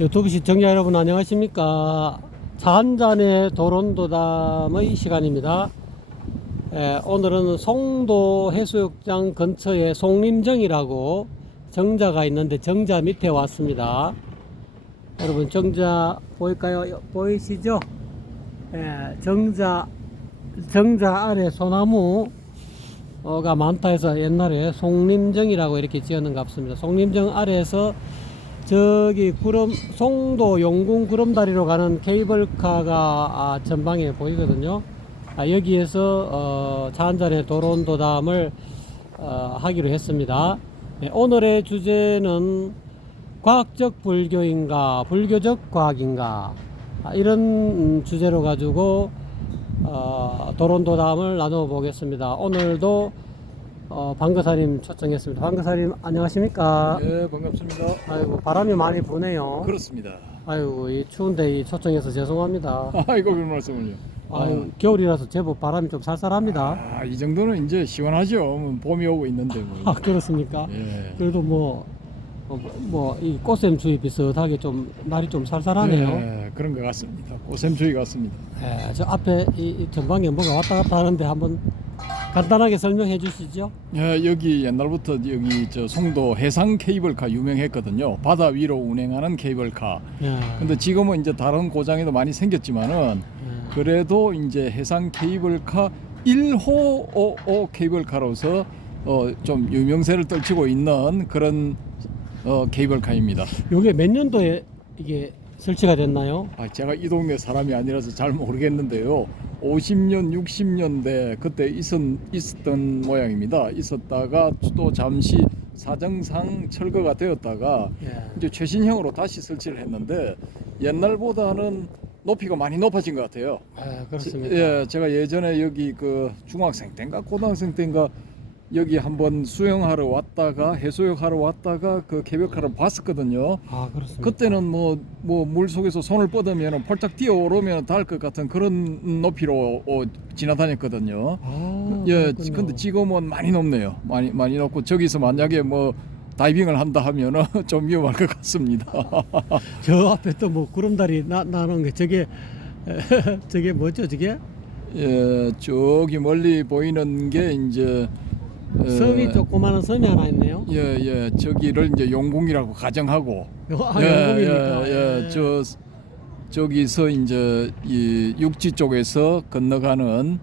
유튜브 시청자 여러분 안녕하십니까. 차 한잔의 도론도담의 시간입니다. 오늘은 송도 해수욕장 근처에 송림정이라고 정자가 있는데 정자 밑에 왔습니다. 여러분 정자 보일까요? 보이시죠? 정자 아래 소나무가 많다 해서 옛날에 송림정이라고 이렇게 지었는 것 같습니다. 송림정 아래에서 저기 송도 용궁 구름다리로 가는 케이블카가 전방에 보이거든요. 여기에서 차 한잔의 도론도담을 하기로 했습니다. 오늘의 주제는 과학적 불교인가 불교적 과학인가 이런 주제로 가지고 도론도담을 나누어 보겠습니다. 오늘도 방거사님 초청했습니다. 방거사님 안녕하십니까? 네, 반갑습니다. 아이고 바람이 많이 부네요. 그렇습니다. 아이고 이 추운데 초청해서 죄송합니다. 아이고, 별 말씀을요. 아유 겨울이라서 제법 바람이 좀 쌀쌀합니다. 이 정도는 이제 시원하죠. 봄이 오고 있는데 뭐. 그렇습니까? 예. 그래도 이 꽃샘추위 비슷하게 좀 날이 좀 쌀쌀하네요. 예, 그런 것 같습니다. 꽃샘추위 같습니다. 저 앞에 이 전방에 뭐가 왔다 갔다 하는데 한번 간단하게 설명해 주시죠. 예, 여기 옛날부터 여기 저 송도 해상 케이블카 유명했거든요. 바다 위로 운행하는 케이블카. 근데 지금은 이제 다른 고장에도 많이 생겼지만은 그래도 이제 해상 케이블카 1호 케이블카로서 좀 유명세를 떨치고 있는 그런 케이블카입니다. 요게 몇 년도에 이게 설치가 됐나요? 제가 이 동네 사람이 아니라서 잘 모르겠는데요. 50년, 60년대 그때 있었던 모양입니다. 있었다가 또 잠시 사정상 철거가 되었다가 이제 최신형으로 다시 설치를 했는데 옛날보다는 높이가 많이 높아진 것 같아요. 그렇습니다. 예, 제가 예전에 여기 그 중학생 때인가 고등학생 때인가 여기 한번 수영하러 왔다가 해수욕하러 왔다가 그 케이블카를 봤었거든요. 그렇습니다. 그때는 뭐 물 속에서 손을 뻗으면 펄쩍 뛰어오르면 닿을 것 같은 그런 높이로 지나다녔거든요. 예, 그렇군요. 근데 지금은 많이 높네요. 많이 높고 저기서 만약에 뭐 다이빙을 한다 하면은 좀 위험할 것 같습니다. 저 앞에 또 뭐 구름다리 나는 게 저게 뭐죠 저게? 예, 저기 멀리 보이는 게 이제 섬이 조그마한 섬이 하나 있네요. 예, 저기를 이제 용궁이라고 가정하고 용궁입니까? 저기서 이제 이 육지 쪽에서 건너가는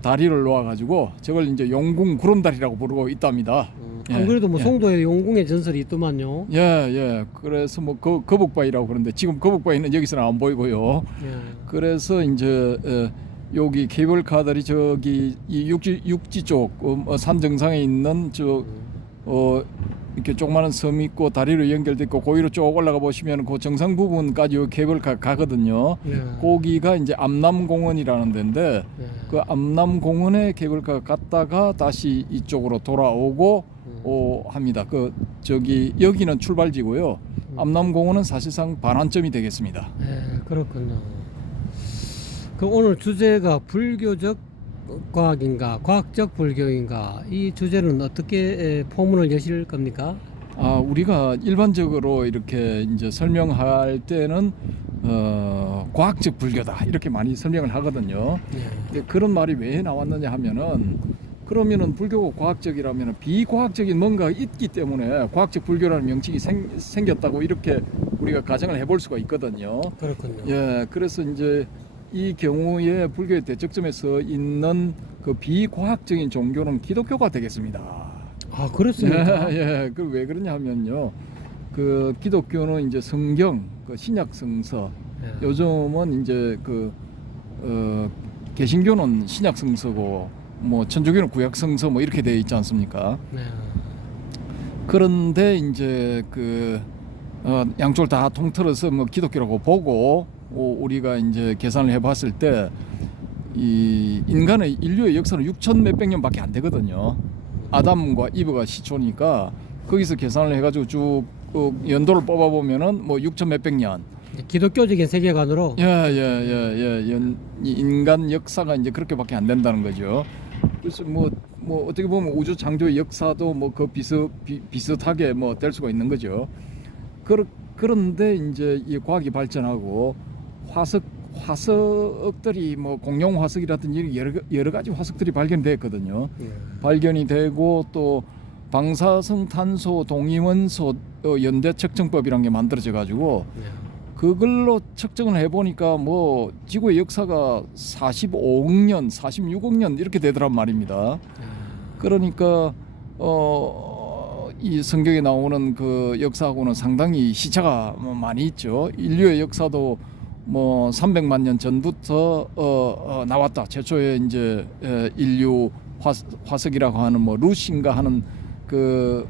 다리를 놓아 가지고 저걸 이제 용궁 구름다리라고 부르고 있답니다. 안 그래도 뭐 송도에 용궁의 전설이 있더만요. 예. 그래서 뭐 거북바위라고 그러는데 지금 거북바위는 여기서는 안 보이고요. 그래서 이제 여기 케이블카들이 저기 이 육지 쪽 산 정상에 있는 이렇게 조그마한 섬이 있고 다리로 연결돼 있고 거기로 쭉 올라가 보시면 그 정상 부분까지 요 케이블카 가거든요. 거기가 이제 암남공원이라는 데인데 그 암남공원에 케이블카 갔다가 다시 이쪽으로 돌아오고 합니다. 여기는 출발지고요. 암남공원은 사실상 반환점이 되겠습니다. 그렇군요. 그럼 오늘 주제가 불교적 과학인가 과학적 불교인가 이 주제는 어떻게 포문을 여실 겁니까? 우리가 일반적으로 이렇게 이제 설명할 때는 과학적 불교다 이렇게 많이 설명을 하거든요. 근데 그런 말이 왜 나왔느냐 하면은 그러면은 불교가 과학적이라면 비과학적인 뭔가가 있기 때문에 과학적 불교라는 명칭이 생겼다고 이렇게 우리가 가정을 해볼 수가 있거든요. 그렇군요. 예, 그래서 이제 이 경우에 불교의 대척점에 있는 그 비과학적인 종교는 기독교가 되겠습니다. 그렇습니까? 예. 그 왜 그러냐 하면요. 그 기독교는 이제 성경, 그 신약 성서. 요즘은 이제 개신교는 신약 성서고 뭐 천주교는 구약 성서 뭐 이렇게 되어 있지 않습니까? 그런데 이제 양쪽을 다 통틀어서 뭐 기독교라고 보고 우리가 이제 계산을 해봤을 때 이 인류의 역사는 6천 몇백 년밖에 안 되거든요. 아담과 이브가 시초니까 거기서 계산을 해가지고 쭉 연도를 뽑아보면은 뭐 6천 몇백 년. 기독교적인 세계관으로. 인간 역사가 이제 그렇게밖에 안 된다는 거죠. 그래서 뭐 어떻게 보면 우주 창조의 역사도 뭐 비슷하게 뭐 될 수가 있는 거죠. 그런데 이제 이 과학이 발전하고 화석들이 뭐 공룡 화석이라든지 여러 가지 화석들이 발견됐거든요. 발견이 되고 또 방사성 탄소 동위원소 연대 측정법이라는 게 만들어져 가지고 그걸로 측정을 해보니까 뭐 지구의 역사가 45억 년, 46억 년 이렇게 되더란 말입니다. 그러니까 이 성경에 나오는 그 역사하고는 상당히 시차가 많이 있죠. 인류의 역사도 뭐 300만 년 전부터 나왔다. 최초에 이제 인류 화석이라고 하는 뭐 루시인가 하는 그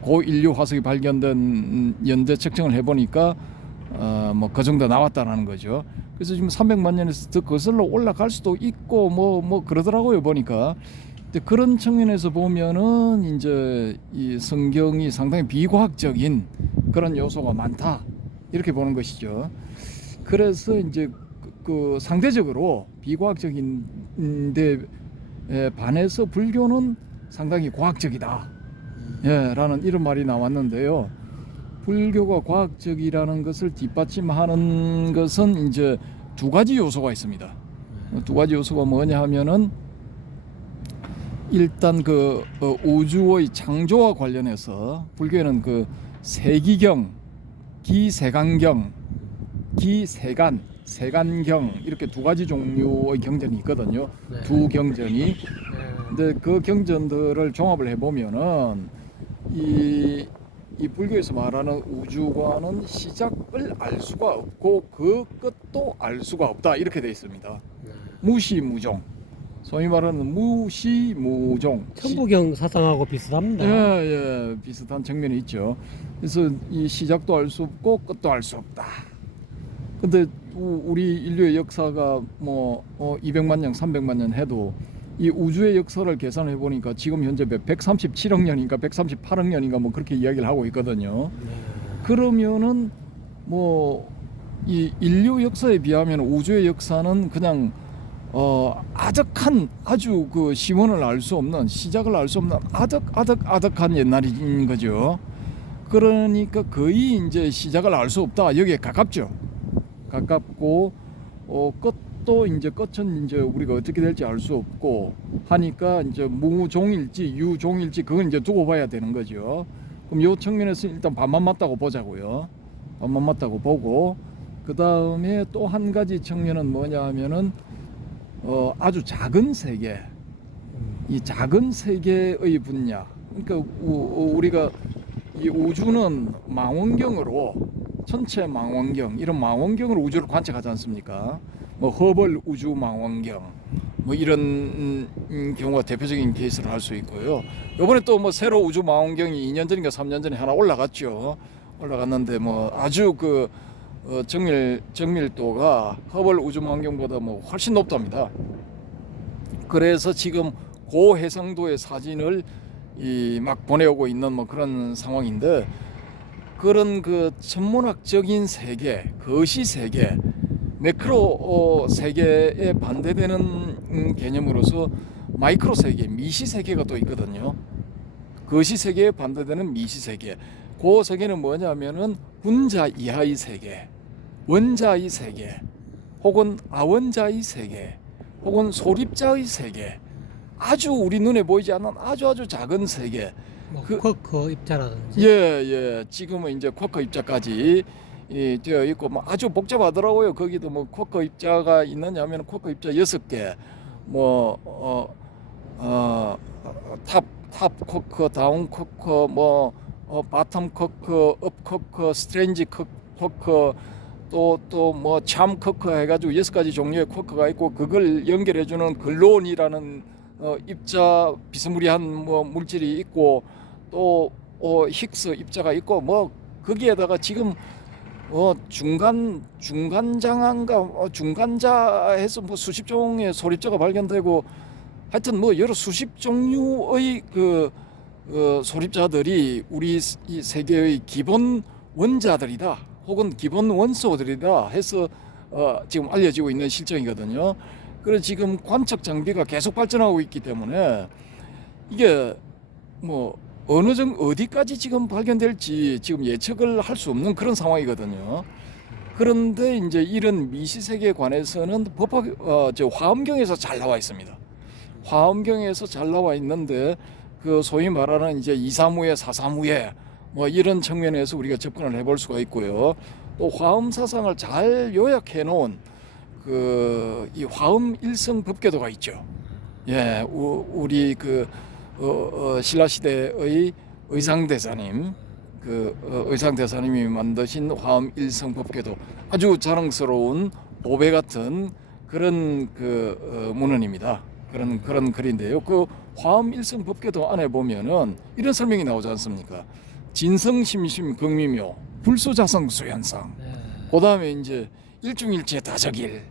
고인류 화석이 발견된 연대 측정을 해보니까 뭐 그 정도 나왔다라는 거죠. 그래서 지금 300만 년에서 더 거슬러 올라갈 수도 있고 뭐 그러더라고요 보니까. 근데 그런 측면에서 보면은 이제 이 성경이 상당히 비과학적인 그런 요소가 많다 이렇게 보는 것이죠. 그래서 이제 그 상대적으로 비과학적인데 반해서 불교는 상당히 과학적이다. 라는 이런 말이 나왔는데요. 불교가 과학적이라는 것을 뒷받침하는 것은 이제 두 가지 요소가 있습니다. 두 가지 요소가 뭐냐 하면은 일단 그 우주의 창조와 관련해서 불교에는 그 세기경, 기세간경, 세간경 이렇게 두 가지 종류의 경전이 있거든요. 두 경전이. 근데 그 경전들을 종합을 해보면은 이 불교에서 말하는 우주관은 시작을 알 수가 없고 그 끝도 알 수가 없다 이렇게 되어 있습니다. 무시무종. 소위 말하는 무시무종. 천부경 사상하고 비슷합니다. 예, 비슷한 측면이 있죠. 그래서 이 시작도 알 수 없고 끝도 알 수 없다. 근데 우리 인류의 역사가 뭐 200만 년, 300만 년 해도 이 우주의 역사를 계산해 보니까 지금 현재 137억 년인가 138억 년인가 뭐 그렇게 이야기를 하고 있거든요. 그러면은 뭐 이 인류 역사에 비하면 우주의 역사는 그냥 아주 그 시원을 알 수 없는 시작을 알 수 없는 아득한 옛날인 거죠. 그러니까 거의 이제 시작을 알 수 없다. 여기에 가깝고 끝도 이제 끝은 이제 우리가 어떻게 될지 알 수 없고 하니까 이제 무종일지 유종일지 그건 이제 두고 봐야 되는 거죠. 그럼 요 측면에서 일단 반만 맞다고 보자고요. 반만 맞다고 보고 그 다음에 또 한 가지 측면은 뭐냐 하면은 아주 작은 세계, 이 작은 세계의 분야. 그러니까 우리가 이 우주는 망원경으로 전체 망원경 이런 망원경으로 우주를 관측하지 않습니까? 뭐 허벌 우주 망원경 뭐 이런 경우가 대표적인 케이스를 할 수 있고요. 이번에 또 뭐 새로 우주 망원경이 2년 전인가 3년 전에 하나 올라갔죠. 올라갔는데 뭐 아주 그 정밀도가 허벌 우주 망원경보다 뭐 훨씬 높답니다. 그래서 지금 고해상도의 사진을 막 보내오고 있는 뭐 그런 상황인데 그런 그 천문학적인 세계, 거시 세계, 매크로 세계에 반대되는 개념으로서 마이크로 세계, 미시 세계가 또 있거든요. 거시 세계에 반대되는 미시 세계. 그 세계는 뭐냐면은 분자 이하의 세계, 원자의 세계, 혹은 아원자의 세계, 혹은 소립자의 세계. 아주 우리 눈에 보이지 않는 아주 작은 세계. 뭐 쿼크 입자라든지. 예. 지금은 이제 쿼크 입자까지 되어 있고 뭐 아주 복잡하더라고요. 거기도 뭐 쿼크 입자가 있느냐면 쿼크 입자 6개, 탑 쿼크, 다운 쿼크, 뭐 바텀 쿼크, 업 쿼크, 스트레인지 쿼크, 또 뭐 참 쿼크 해가지고 6가지 종류의 쿼크가 있고 그걸 연결해주는 글론이라는 입자 비스무리한 뭐 물질이 있고 또 힉스 입자가 있고 뭐 거기에다가 지금 중간장한가 중간자해서 뭐 수십 종의 소립자가 발견되고 하여튼 뭐 여러 수십 종류의 그 소립자들이 우리 이 세계의 기본 원자들이다 혹은 기본 원소들이다 해서 지금 알려지고 있는 실정이거든요. 그래서 지금 관측 장비가 계속 발전하고 있기 때문에 이게 뭐 어느 정도 어디까지 지금 발견될지 지금 예측을 할 수 없는 그런 상황이거든요. 그런데 이제 이런 미시세계에 관해서는 법학 저 화엄경에서 잘 나와 있습니다. 화엄경에서 잘 나와 있는데 그 소위 말하는 이제 235에 435에 뭐 이런 측면에서 우리가 접근을 해볼 수가 있고요. 또 화엄 사상을 잘 요약해 놓은 그 이 화엄 일성 법궤도가 있죠. 예, 우리 그 신라 시대의 의상대사님 의상대사님이 만드신 화엄 일성 법궤도 아주 자랑스러운 보배 같은 그런 문헌입니다. 그런 글인데요. 그 화엄 일성 법궤도 안에 보면은 이런 설명이 나오지 않습니까? 진성심심 극미묘 불소자성 수현상. 그다음에 이제 일중일체 다적일.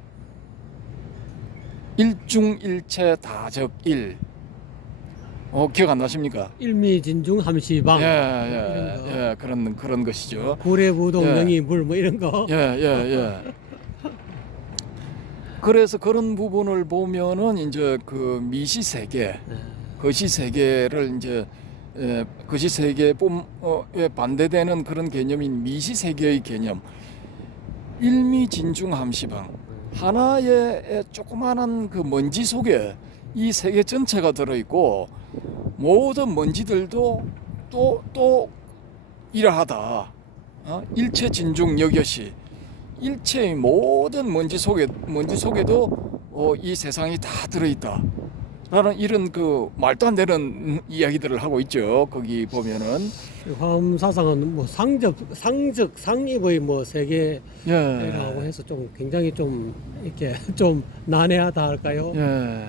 일중일체 다적일. 기억 안 나십니까? 일미진중 함시방. 예, 그런 것이죠. 구례부동 예. 영이물 뭐 이런 거. 예. 그래서 그런 부분을 보면은 이제 그 미시세계, 거시세계를 이제 거시세계에 반대되는 그런 개념인 미시세계의 개념, 일미진중함시방, 하나의 조그마한 그 먼지 속에 이 세계 전체가 들어있고 모든 먼지들도 또 이러하다. 일체 진중 여겨시. 일체의 모든 먼지 속에도 이 세상이 다 들어있다. 라는 이런 그 말도 안 되는 이야기들을 하고 있죠. 거기 보면은 화엄 사상은 뭐 상입의 뭐 세계라고 예. 해서 좀 굉장히 좀 이렇게 좀 난해하다 할까요? 예.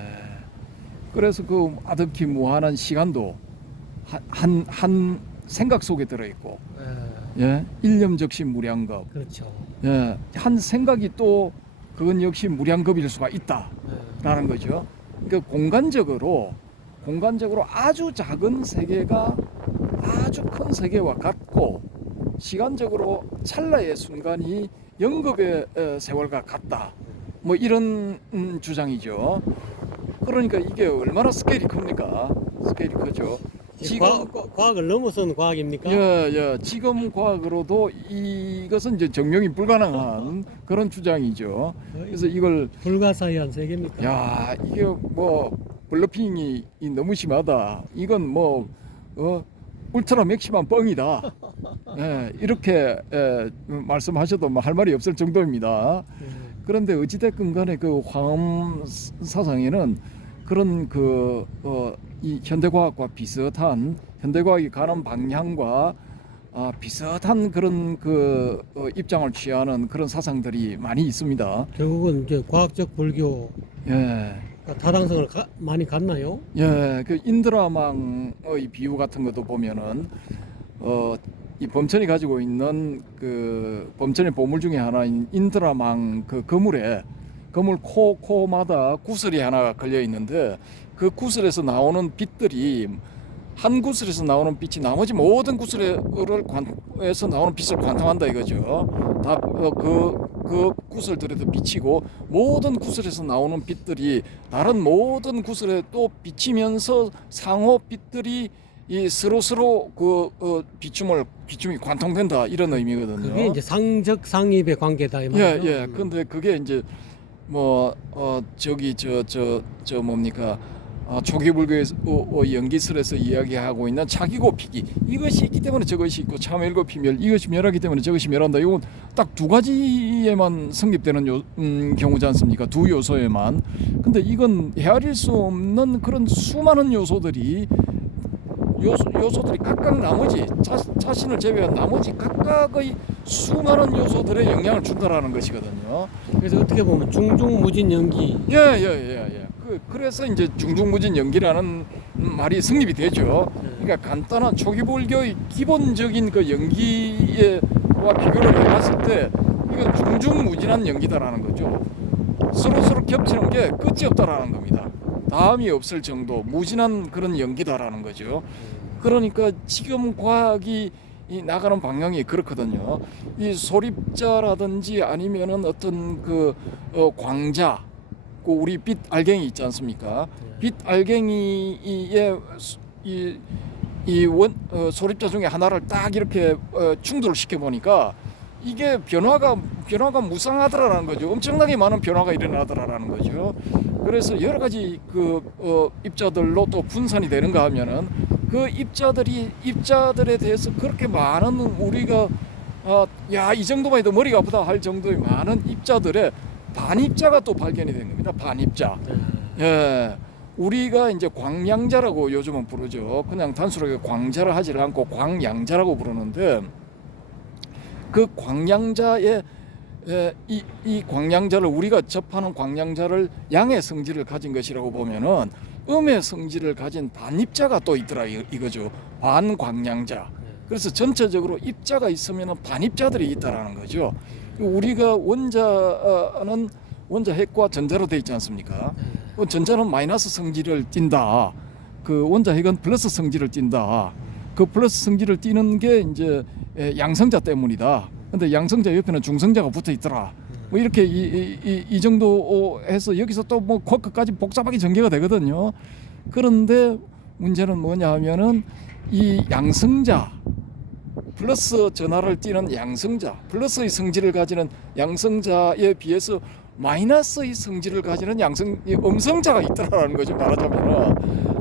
그래서 그 아득히 무한한 시간도 한 생각 속에 들어 있고, 예, 일념적시 무량겁. 그렇죠. 예, 한 생각이 또 그건 역시 무량겁일 수가 있다라는 거죠. 그러니까 공간적으로 아주 작은 세계가 아주 큰 세계와 같고, 시간적으로 찰나의 순간이 영겁의 세월과 같다. 뭐 이런 주장이죠. 그러니까 이게 얼마나 스케일이 큽니까? 스케일이 크죠. 지금 과학을 넘어선 과학입니까? 예. 지금 과학으로도 이것은 이제 증명이 불가능한 그런 주장이죠. 그래서 이걸 불가사의한 세계입니까? 야, 이게 뭐 블러핑이 너무 심하다. 이건 뭐 울트라 맥시멈 뻥이다. 예, 이렇게 말씀하셔도 뭐 할 말이 없을 정도입니다. 그런데 어찌됐건 간에 그 화엄 사상에는 그런 이 현대과학과 비슷한 현대과학이 가는 방향과 비슷한 그런 입장을 취하는 그런 사상들이 많이 있습니다. 결국은 이제 과학적 불교 예. 타당성을 많이 갖나요? 예, 그 인드라망의 비유 같은 것도 보면은 이 범천이 가지고 있는 그 범천의 보물 중에 하나인 인드라망 그 거물 코마다 구슬이 하나 걸려 있는데 그 구슬에서 나오는 빛들이 한 구슬에서 나오는 빛이 나머지 모든 구슬에서 나오는 빛을 관통한다 이거죠. 다 그 구슬들에도 비치고 모든 구슬에서 나오는 빛들이 다른 모든 구슬에 또 비치면서 상호 빛들이 이 서로 비춤이 관통된다 이런 의미거든요. 그게 이제 상적 상입의 관계다 이 말이죠. 예. 근데 그게 이제 뭐 저기 저 뭡니까? 초기 불교의 연기설에서 이야기하고 있는 차기고피기 이것이 있기 때문에 저것이 있고 참일고피멸 이것이 멸하기 때문에 저것이 멸한다. 이건 딱 두 가지에만 성립되는 경우지 않습니까? 두 요소에만. 근데 이건 헤아릴 수 없는 그런 수많은 요소들이 각각 나머지 자신을 제외한 나머지 각각의 수많은 요소들에 영향을 준다라는 것이거든요. 그래서 어떻게 보면 중중무진 연기. 예. 그래서 이제 중중무진 연기라는 말이 성립이 되죠. 그러니까 간단한 초기 불교의 기본적인 그 연기와 비교를 해봤을 때 이건 중중무진한 연기다라는 거죠. 서로 겹치는 게 끝이 없다라는 겁니다. 다음이 없을 정도 무진한 그런 연기다라는 거죠. 그러니까 지금 과학이 나가는 방향이 그렇거든요. 이 소립자라든지 아니면은 어떤 광자, 우리 빛 알갱이 있지 않습니까? 빛 알갱이의 소립자 중에 하나를 딱 이렇게 충돌을 시켜 보니까 이게 변화가 무쌍하더라라는 거죠. 엄청나게 많은 변화가 일어나더라라는 거죠. 그래서 여러 가지 입자들로 또 분산이 되는가 하면은 그 입자들에 대해서 그렇게 많은 우리가 이 정도만 해도 머리가 아프다 할 정도의 많은 입자들의 반입자가 또 발견이 된 겁니다. 반입자. 예. 우리가 이제 광양자라고 요즘은 부르죠. 그냥 단순하게 광자를 하지 않고 광양자라고 부르는데 그 광양자의 이 광양자를 우리가 접하는 광양자를 양의 성질을 가진 것이라고 보면은 음의 성질을 가진 반입자가 또 있더라 이거죠. 반광양자. 그래서 전체적으로 입자가 있으면은 반입자들이 있다라는 거죠. 우리가 원자는 원자핵과 전자로 되어 있지 않습니까? 전자는 마이너스 성질을 띈다. 그 원자핵은 플러스 성질을 띈다. 그 플러스 성질을 띠는 게 이제 양성자 때문이다. 근데 양성자 옆에는 중성자가 붙어 있더라. 뭐 이렇게 이 정도 해서 여기서 또 뭐 쿼크까지 복잡하게 전개가 되거든요. 그런데 문제는 뭐냐 하면은 이 양성자 플러스 전하를 띠는 양성자 플러스의 성질을 가지는 양성자에 비해서 마이너스의 성질을 가지는 음성자가 있더라는 거죠. 말하자면은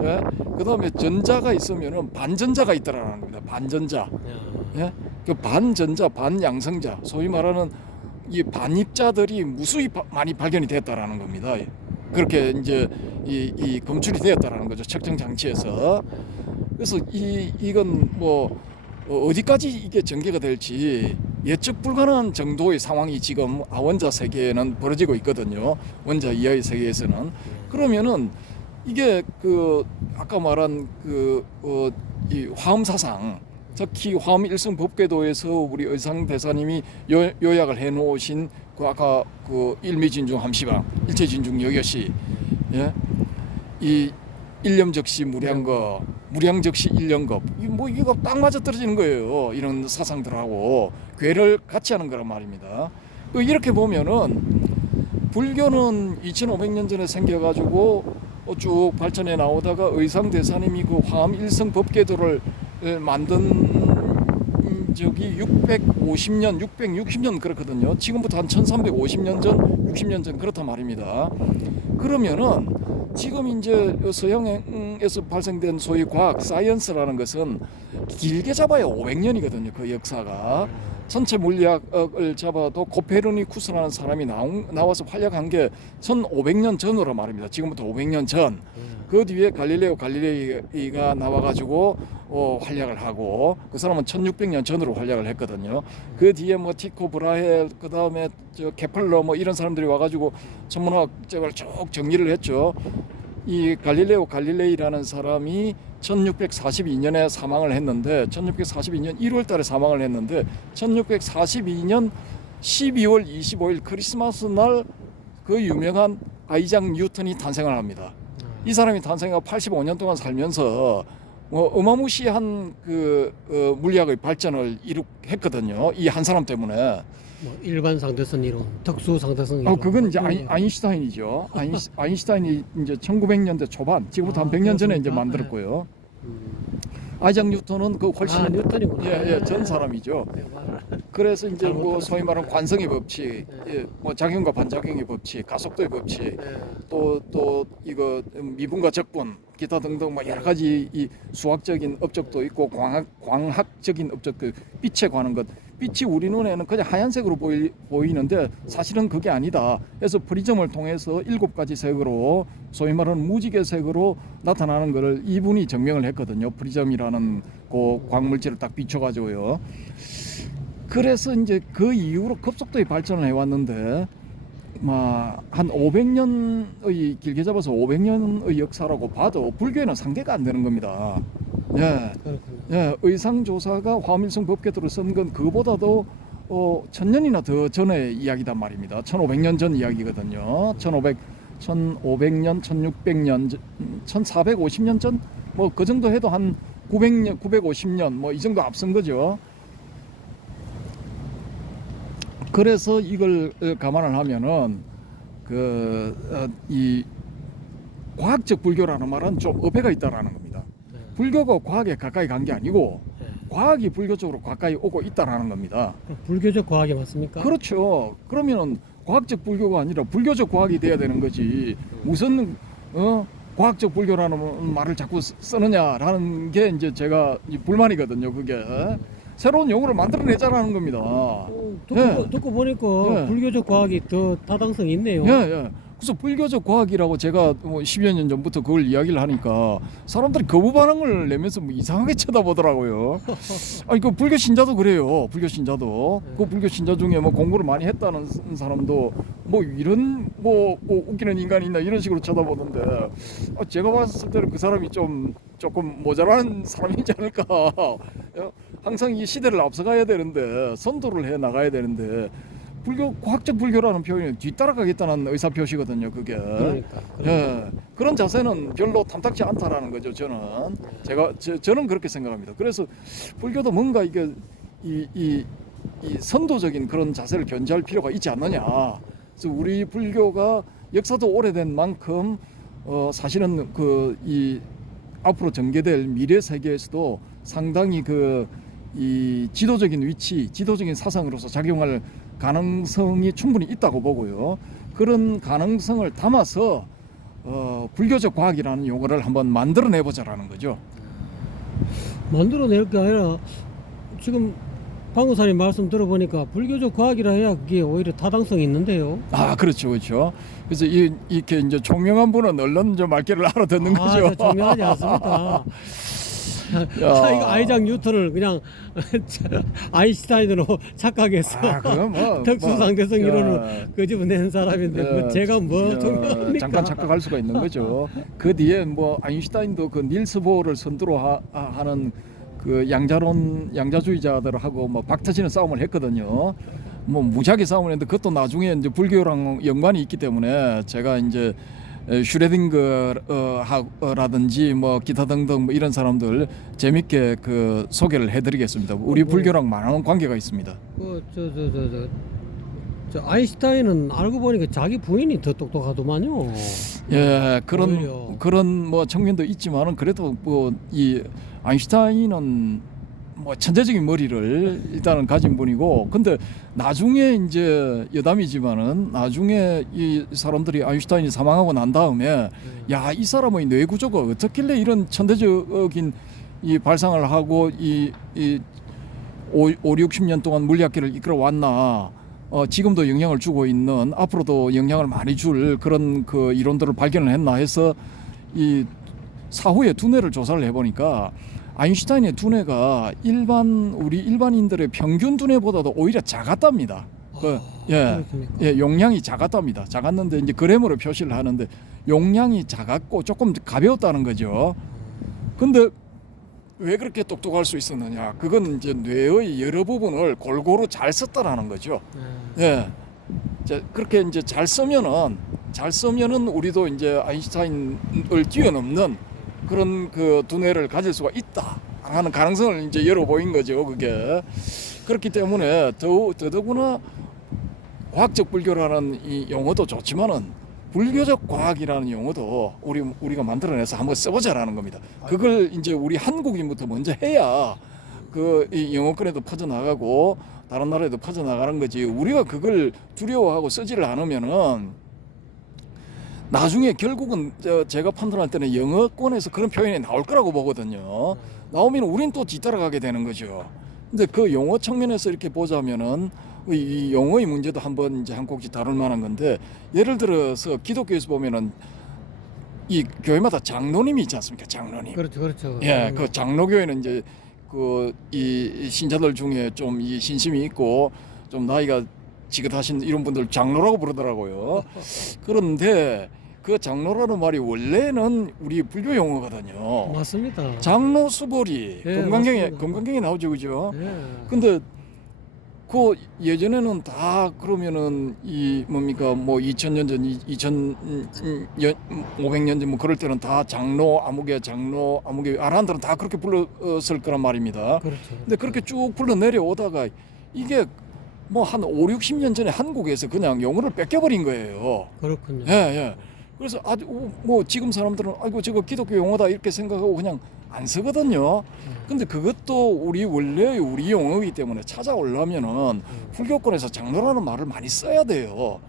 예? 그다음에 전자가 있으면은 반전자가 있더라는 겁니다. 반전자. 예? 그 반전자, 반양성자, 소위 말하는 이 반입자들이 무수히 많이 발견이 됐다라는 겁니다. 그렇게 이제 이 검출이 되었다라는 거죠. 측정 장치에서. 그래서 이건 뭐 어디까지 이게 전개가 될지 예측 불가능한 정도의 상황이 지금 원자 세계에는 벌어지고 있거든요. 원자 이하의 세계에서는. 그러면은 이게 그 아까 말한 이 화엄 사상, 특히 화엄 일성 법궤도에서 우리 의상 대사님이 요약을 해놓으신 그 아까 그 일미진중 함시방, 일체진중 여여시, 예, 이 일념적시 무량거, 무량적시 일념겁, 뭐 이거 딱 맞아 떨어지는 거예요. 이런 사상들하고 궤를 같이 하는 거란 말입니다. 이렇게 보면은 불교는 2,500년 전에 생겨가지고 쭉 발전해 나오다가 의상 대사님이 그 화엄 일성 법궤도를 만든 적이 650년, 660년 그렇거든요. 지금부터 한 1350년 전, 60년 전 그렇단 말입니다. 그러면은 지금 이제 서양에서 발생된 소위 과학, 사이언스라는 것은 길게 잡아야 500년이거든요. 그 역사가. 전체 물리학을 잡아도 코페르니쿠스라는 사람이 나와서 활약한 게 1500년 전으로 말입니다. 지금부터 500년 전. 그 뒤에 갈릴레오 갈릴레이가 나와가지고 활약을 하고 그 사람은 1600년 전으로 활약을 했거든요. 그 뒤에 뭐 티코 브라헤 그 다음에 케플러 뭐 이런 사람들이 와가지고 천문학적을 쭉 정리를 했죠. 이 갈릴레오 갈릴레이라는 사람이 1642년에 사망을 했는데 1642년 1월 달에 사망을 했는데 1642년 12월 25일 크리스마스 날 그 유명한 아이작 뉴턴이 탄생을 합니다. 이 사람이 탄생하고 85년 동안 살면서 어마무시한 물리학의 발전을 이룩했거든요. 이 한 사람 때문에. 뭐 일반 상대성 이론, 특수 상대성 이론. 그건 이제 아인슈타인이죠. 아인슈타인이 이제 1900년대 초반, 지금부터 한 100년 전에 이제 만들었고요. 아이작 뉴턴은 그 훨씬 뉴턴이구나. 전 사람이죠. 그래서 이제 뭐 소위 말하는 관성의 법칙, 뭐 작용과 반작용의 법칙, 가속도의 법칙, 또 이거 미분과 적분, 기타 등등 뭐 여러 가지 이 수학적인 업적도 있고 광학적인 업적도, 빛에 관한 것. 빛이 우리 눈에는 그냥 하얀색으로 보이는데 사실은 그게 아니다. 그래서 프리즘을 통해서 7가지 색으로 소위 말하는 무지개 색으로 나타나는 것을 이분이 증명을 했거든요. 프리즘이라는 그 광물질을 딱 비춰가지고요. 그래서 이제 그 이후로 급속도의 발전을 해왔는데 한 500년의 길게 잡아서 500년의 역사라고 봐도 불교에는 상대가 안 되는 겁니다. 예, 의상조사가 화엄일성 법궤도를 쓴 건 그보다도 1000년이나 더 전의 이야기단 말입니다. 1500년 전 이야기거든요. 1500년, 1600년, 1450년 전 뭐 그 정도 해도 한 900년, 950년 뭐 이 정도 앞선 거죠. 그래서 이걸 감안을 하면은 이 과학적 불교라는 말은 좀 어폐가 있다라는 겁니다. 불교가 과학에 가까이 간 게 아니고 예. 과학이 불교 쪽으로 가까이 오고 있다라는 겁니다. 그럼 불교적 과학이 맞습니까? 그렇죠. 그러면은 과학적 불교가 아니라 불교적 과학이 돼야 되는 거지. 무슨 과학적 불교라는 말을 자꾸 쓰느냐라는 게 이제 제가 이 불만이거든요. 그게 새로운 용어를 만들어내자라는 겁니다. 듣고 보니까 예. 불교적 과학이 더 타당성이 있네요. 예, 예. 그래서 불교적 과학이라고 제가 뭐 10여 년 전부터 그걸 이야기를 하니까 사람들이 거부 반응을 내면서 뭐 이상하게 쳐다보더라고요. 아니 그 불교 신자도 그래요. 불교 신자도 그 불교 신자 중에 뭐 공부를 많이 했다는 사람도 뭐 이런 뭐 웃기는 인간이 있나 이런 식으로 쳐다보던데 제가 봤을 때는 그 사람이 조금 모자란 사람이지 않을까. 항상 이 시대를 앞서가야 되는데 선도를 해 나가야 되는데. 불교 과학적 불교라는 표현이 뒤따라가겠다는 의사 표시거든요. 그게. 그러니까. 예, 그런 자세는 별로 탐탁지 않다라는 거죠. 저는 그렇게 생각합니다. 그래서 불교도 뭔가 이게 이 선도적인 그런 자세를 견지할 필요가 있지 않느냐. 그래서 우리 불교가 역사도 오래된 만큼 사실은 이 앞으로 전개될 미래 세계에서도 상당히 이 지도적인 위치, 지도적인 사상으로서 작용할 가능성이 충분히 있다고 보고요. 그런 가능성을 담아서 불교적 과학이라는 용어를 한번 만들어내보자라는 거죠. 만들어낼 게 아니라 지금 방구사님 말씀 들어보니까 불교적 과학이라 해야 그게 오히려 타당성이 있는데요. 아, 그렇죠, 그렇죠. 그래서 이렇게 이제 총명한 분은 얼른 좀 말귀를 알아듣는 거죠. 총명하지 않습니다. 이거 아이작 뉴턴을 그냥 아인슈타인으로 착각해서 특수상대성 이론을 끄집어낸 사람인데 뭐 제가 뭐 총명합니까? 잠깐 착각할 수가 있는 거죠. 그 뒤에 뭐 아인슈타인도 그 닐스 보어를 선두로 하는 그 양자주의자들하고 뭐 박터지는 싸움을 했거든요. 뭐 무지하게 싸움을 했는데 그것도 나중에 이제 불교랑 연관이 있기 때문에 제가 이제 슈레딩거라든지 뭐 기타 등등 뭐 이런 사람들 재밌게 그 소개를 해드리겠습니다. 우리 불교랑 많은 관계가 있습니다. 저 아인슈타인은 알고 보니까 자기 부인이 더 똑똑하더만요. 예, 오히려. 그런 뭐 측면도 있지만은 그래도 뭐 이 아인슈타인은 뭐 천재적인 머리를 일단은 가진 분이고, 근데 나중에 이제 여담이지만은 나중에 이 사람들이 아인슈타인이 사망하고 난 다음에 야, 이 사람의 뇌 구조가 어떻길래 이런 천재적인 이 발상을 하고 이 5, 60년 동안 물리학계를 이끌어 왔나. 지금도 영향을 주고 있는, 앞으로도 영향을 많이 줄 그런 그 이론들을 발견을 했나 해서 이 사후에 두뇌를 조사를 해보니까 아인슈타인의 두뇌가 우리 일반인들의 평균 두뇌보다도 오히려 작았답니다. 용량이 작았답니다. 작았는데 이제 그램으로 표시를 하는데 용량이 작았고 조금 가벼웠다는 거죠. 근데 왜 그렇게 똑똑할 수 있었느냐? 그건 이제 뇌의 여러 부분을 골고루 잘 썼다라는 거죠. 예. 그렇게 이제 잘 쓰면은 우리도 이제 아인슈타인을 뛰어넘는 그런 그 두뇌를 가질 수가 있다라는 가능성을 이제 열어 보인 거죠. 그게 그렇기 때문에 더더구나 과학적 불교라는 이 용어도 좋지만은 불교적 과학이라는 용어도 우리가 만들어내서 한번 써보자라는 겁니다. 그걸 이제 우리 한국인부터 먼저 해야 이 영어권에도 퍼져나가고 다른 나라에도 퍼져나가는 거지. 우리가 그걸 두려워하고 쓰지를 않으면은 나중에 결국은 제가 판단할 때는 영어권에서 그런 표현이 나올 거라고 보거든요. 나오면 우린 또 뒤따라가게 되는 거죠. 근데 그 용어 측면에서 이렇게 보자면은 이 용어의 문제도 한번 이제 한 꼭지 다룰 만한 건데, 예를 들어서 기독교에서 보면은 이 교회마다 장로님이 있지 않습니까? 장로님. 그렇죠. 예, 그 장로교회는 이제 이 신자들 중에 좀 이 신심이 있고 좀 나이가 지긋하신 이런 분들 장로라고 부르더라고요. 그런데 그 장로라는 말이 원래는 우리 불교 용어거든요. 맞습니다. 장로 수보리 금강경에 나오죠, 그죠? 근데 그 예전에는 다 그러면은 이 뭡니까 뭐 2000년 전 500년 전 뭐 그럴 때는 다 장로 아무개 아란들은 다 그렇게 불렀을 거란 말입니다. 그렇죠. 근데 그렇게 쭉 불러 내려오다가 이게 뭐 한 5, 60년 전에 한국에서 그냥 용어를 뺏겨버린 거예요. 그렇군요. 예. 그래서 아주 뭐 지금 사람들은 아이고 저거 기독교 용어다 이렇게 생각하고 그냥 안 쓰거든요. 근데 그것도 우리 원래 우리 용어이기 때문에 찾아오려면은 불교권에서 장로라는 말을 많이 써야 돼요.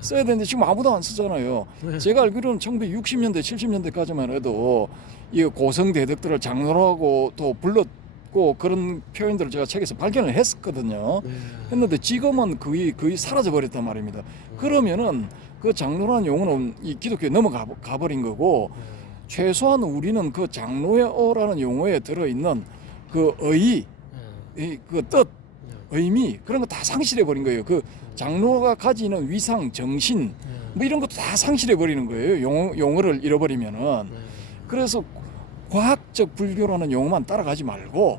써야 되는데 지금 아무도 안 쓰잖아요. 네. 제가 알기로는 1960년대, 70년대까지만 해도 이 고성 대덕들을 장로라고 또 불렀고 그런 표현들을 제가 책에서 발견을 했었거든요. 했는데 지금은 거의 사라져 버렸단 말입니다. 그러면은 그 장로라는 용어는 이 기독교에 넘어가 버린 거고 최소한 우리는 그 장로라는 용어에 들어있는 그 의, 그 뜻, 의미 그런 거 다 상실해 버린 거예요. 그 장로가 가지는 위상, 정신 뭐 이런 것도 다 상실해 버리는 거예요. 용어를 잃어버리면은. 그래서 과학적 불교라는 용어만 따라가지 말고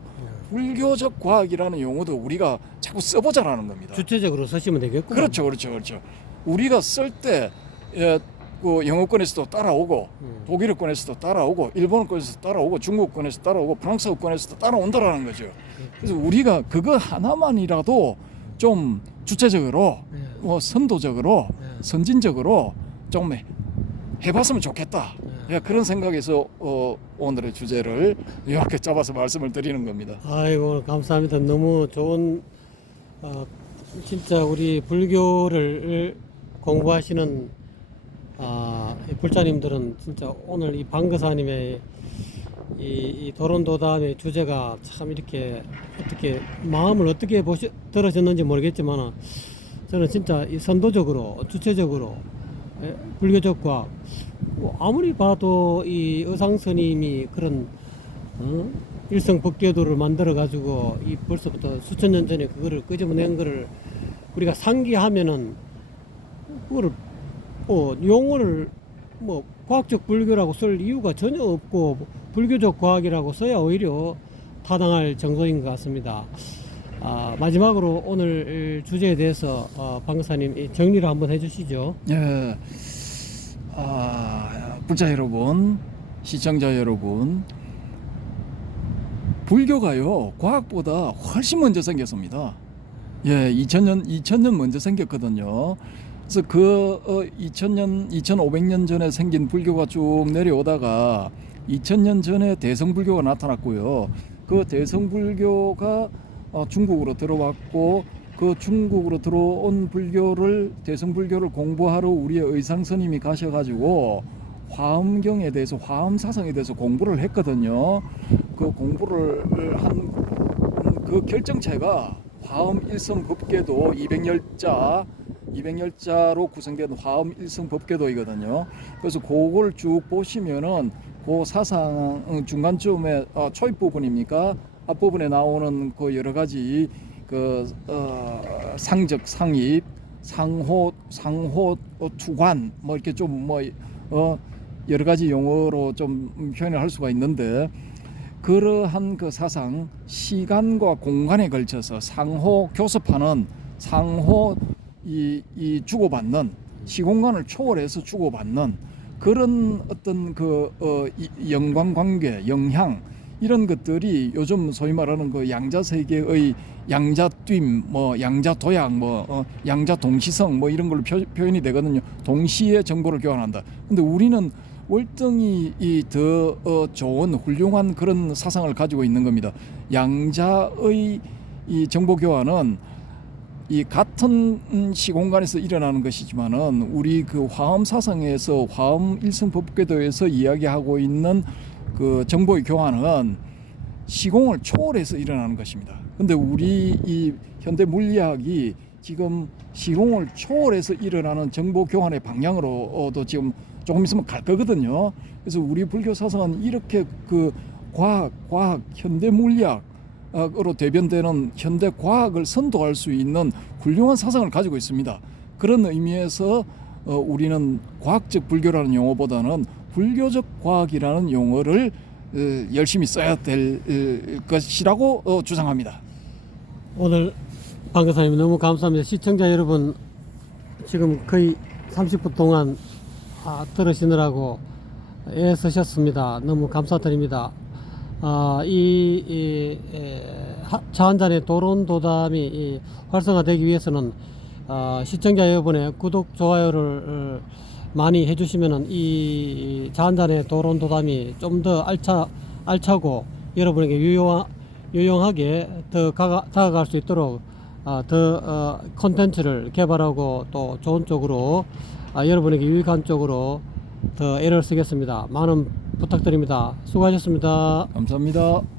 불교적 과학이라는 용어도 우리가 자꾸 써보자라는 겁니다. 주체적으로 쓰시면 되겠고. 그렇죠. 우리가 쓸 때 그 영어권에서도 따라오고 독일어권에서도 따라오고 일본어권에서도 따라오고 중국어권에서 따라오고 프랑스어권에서도 따라온다라는 거죠. 그래서 우리가 그거 하나만이라도 좀 주체적으로 선도적으로 선진적으로 좀 해봤으면 좋겠다. 그런 생각에서 오늘의 주제를 이렇게 잡아서 말씀을 드리는 겁니다. 아이고 감사합니다. 너무 좋은 진짜 우리 불교를 공부하시는 불자님들은 진짜 오늘 이 방거사님의 이 도론도담의 주제가 참 이렇게 어떻게 마음을 어떻게 들으셨는지 모르겠지만 저는 진짜 이 선도적으로 주체적으로 불교적 과학 아무리 봐도 이 의상스님이 그런 일성법계도를 만들어 가지고 이 벌써부터 수천 년 전에 그거를 끄집어낸 거를 우리가 상기하면은 그거를 용어를 과학적 불교라고 쓸 이유가 전혀 없고 불교적 과학이라고 써야 오히려 타당할 정도인 것 같습니다. 마지막으로 오늘 주제에 대해서 방사님 정리를 한번 해주시죠. 예, 불자 여러분, 시청자 여러분, 불교가요 과학보다 훨씬 먼저 생겼습니다. 예, 2000년 먼저 생겼거든요. 그래서 2500년 전에 생긴 불교가 쭉 내려오다가 2000년 전에 대성불교가 나타났고요. 그 대성불교가 중국으로 들어왔고 그 중국으로 들어온 대성불교를 공부하러 우리의 의상스님이 가셔가지고 화엄경에 대해서 화엄사상에 대해서 공부를 했거든요. 그 공부를 한 그 결정체가 화엄일성법계도 200열자로 구성된 화엄일성법계도이거든요. 그래서 그걸 쭉 보시면은 그 사상 중간쯤에 초입 부분입니까? 앞부분에 나오는 그 여러 가지 그 상적, 상입, 상호, 투관 뭐 이렇게 좀 여러 가지 용어로 좀 표현을 할 수가 있는데 그러한 그 사상 시간과 공간에 걸쳐서 상호 교섭하는 상호 이 주고받는 시공간을 초월해서 주고받는 그런 어떤 그 연관관계, 영향 이런 것들이 요즘 소위 말하는 그 양자 세계의 양자됨, 양자도약, 양자동시성 이런 걸로 표현이 되거든요. 동시에 정보를 교환한다. 근데 우리는 월등히 더 좋은 훌륭한 그런 사상을 가지고 있는 겁니다. 양자의 이 정보 교환은 이 같은 시공간에서 일어나는 것이지만은 우리 그 화엄 사상에서 화엄 일성법궤도에서 이야기하고 있는 그 정보의 교환은 시공을 초월해서 일어나는 것입니다. 근데 우리 이 현대 물리학이 지금 시공을 초월해서 일어나는 정보 교환의 방향으로도 지금 조금 있으면 갈 거거든요. 그래서 우리 불교 사상은 이렇게 그 과학, 현대 물리학으로 대변되는 현대 과학을 선도할 수 있는 훌륭한 사상을 가지고 있습니다. 그런 의미에서 우리는 과학적 불교라는 용어보다는 불교적 과학이라는 용어를 열심히 써야 될 것이라고 주장합니다. 오늘 방교사님 너무 감사합니다. 시청자 여러분 지금 거의 30분 동안 들으시느라고 애쓰셨습니다. 너무 감사드립니다. 차 한 잔의 도론도담이 활성화되기 위해서는 시청자 여러분의 구독, 좋아요를 많이 해주시면은 이 차 한 잔의 도론도담이 좀 더 알차고 여러분에게 유용하게 더 다가갈 수 있도록 더 콘텐츠를 개발하고 또 좋은 쪽으로 여러분에게 유익한 쪽으로 더 애를 쓰겠습니다. 많은 부탁드립니다. 수고하셨습니다. 감사합니다.